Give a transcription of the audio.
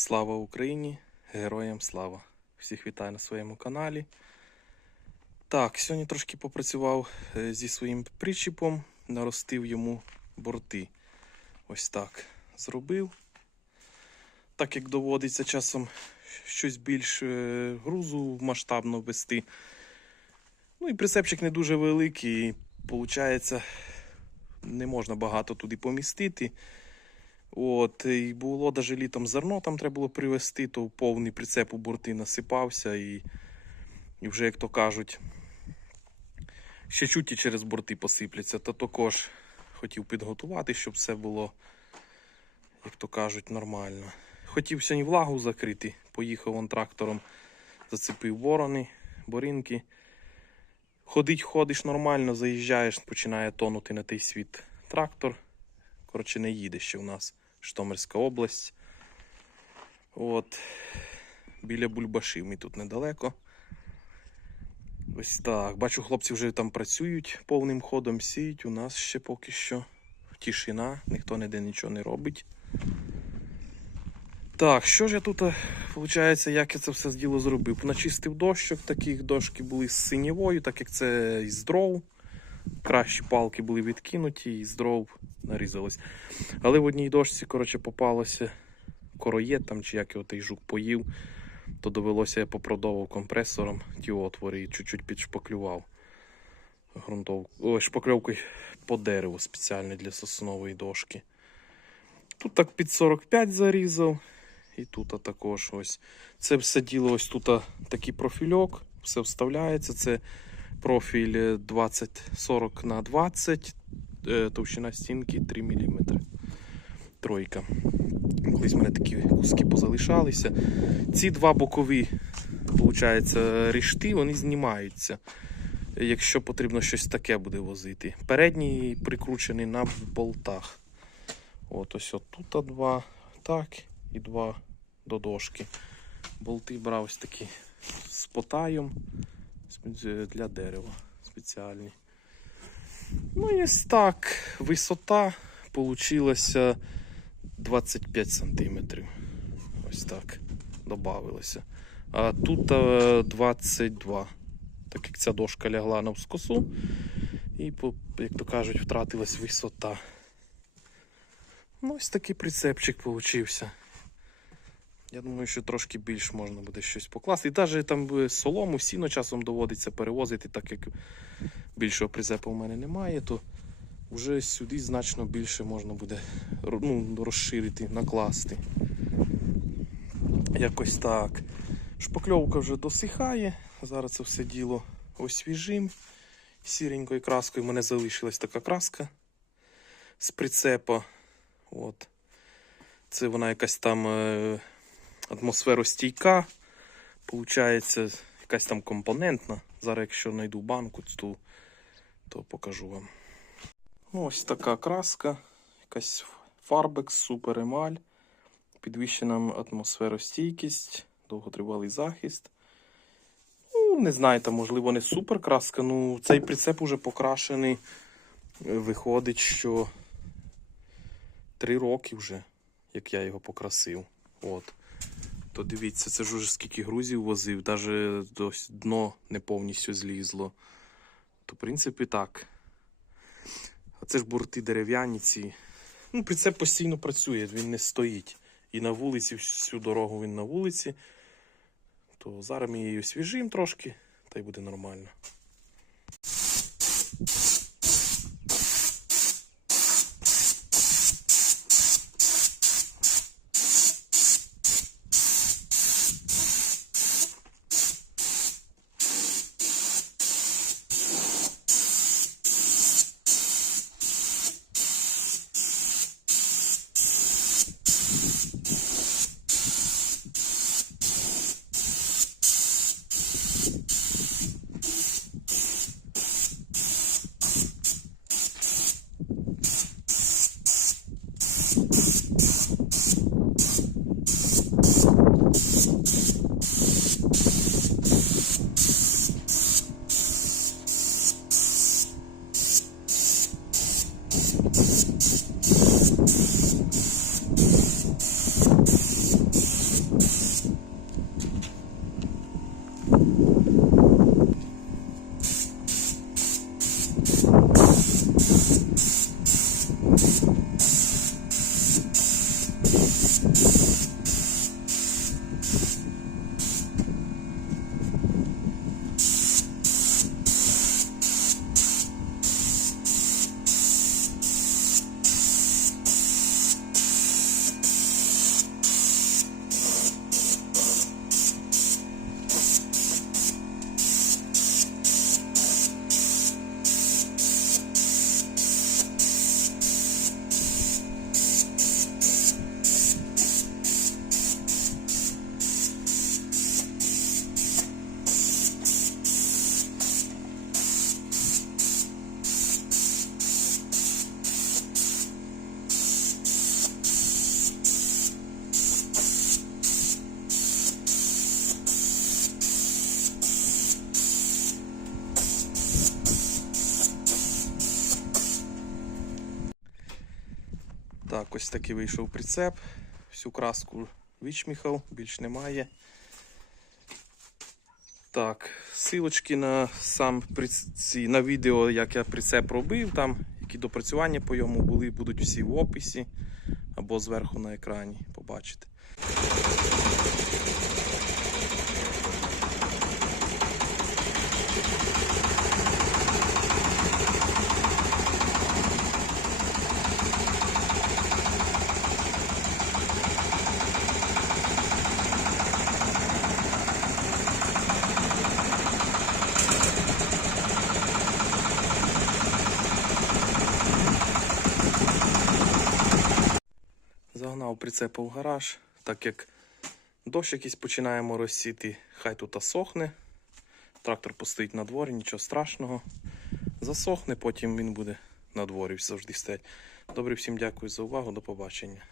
Слава Україні! Героям слава! Всіх вітаю на своєму каналі. Так, сьогодні трошки попрацював е, зі своїм причіпом, наростив йому борти. Ось так зробив. Так як доводиться часом щось більш е, грузу масштабно вести. Ну і прицепчик не дуже великий, і виходить, не можна багато туди помістити. От, і було навіть літом зерно там треба було привезти, то повний прицеп у борти насипався і, і вже, як то кажуть, ще чуті через борти посипляться. Та також хотів підготувати, щоб все було, як то кажуть, нормально. Хотів сьогодні влагу закрити, поїхав он трактором, зацепив борони, боринки. Ходить, ходиш нормально, заїжджаєш, починає тонути на той світ трактор. Коротше, не їде ще у нас Житомирська область. От. Біля Бульбашів ми тут недалеко. Ось так. Бачу, хлопці вже там працюють повним ходом, сіють. У нас ще поки що тишина, ніхто ніде нічого не робить. Так, що ж я тут, виходить, як я це все діло зробив? Начистив дощок, таких дошки були з синєвою, так як це із дров. Кращі палки були відкинуті і з дров нарізались. Але в одній дошці, коротше, попалося короєд там, чи як його той жук поїв, то довелося я попродовував компресором ті отвори і чуть-чуть підшпаклював шпакльовкою по дереву спеціально для соснової дошки. Тут так під 45 зарізав. І тут також ось. Це все діло ось тут такий профільок, все вставляється. Це профіль 20-40 на 20, е, товщина стінки 3 мм. Тройка. Колись в мене такі куски позалишалися. Ці два бокові, виходить, рішти, вони знімаються. Якщо потрібно щось таке буде возити. Передній прикручений на болтах. От ось отут два, так, і два до дошки. Болти брав ось такі з потаєм для дерева спеціальні. Ну і так. Висота получилася 25 сантиметрів. Ось так. Добавилося. А тут е, 22. Так як ця дошка лягла навскосу. І, як то кажуть, втратилась висота. Ну, ось такий прицепчик получився. Я думаю, що трошки більш можна буде щось покласти. І навіть там е, солому, сіно часом доводиться перевозити, так як більшого прицепу в мене немає, то вже сюди значно більше можна буде ну, розширити, накласти. Якось так. Шпакльовка вже досихає. Зараз це все діло освіжим. Сіренькою краскою в мене залишилась така краска з прицепа. От. Це вона якась там е, атмосферостійка. Получається, якась там компонентна. Зараз, якщо знайду банку, то, то покажу вам. Ось така краска, якась фарбекс, супер емаль, підвищена атмосферостійкість, довготривалий захист. Ну, не знаю, там, можливо, не супер краска. Ну, цей прицеп уже покрашений. Виходить, що 3 роки вже, як я його покрасив. От. То дивіться, це ж уже скільки грузів возив, навіть дно не повністю злізло. То, в принципі, так. А це ж борти дерев'яні ці. Ну, прицеп постійно працює, він не стоїть. І на вулиці, всю дорогу він на вулиці. То зараз ми її освіжимо трошки, та й буде нормально. Так, ось такий вийшов прицеп. Всю краску вичміхав, більш немає. Так, силочки на сам приц- ці, на відео, як я прицеп робив, там, які допрацювання по йому були, будуть всі в описі або зверху на екрані. Побачите. Прицепа гараж, так як дощ якийсь починаємо розсіти, хай тут сохне. Трактор постоїть на дворі, нічого страшного. Засохне, потім він буде на дворі завжди стоять. Добре, всім дякую за увагу, до побачення.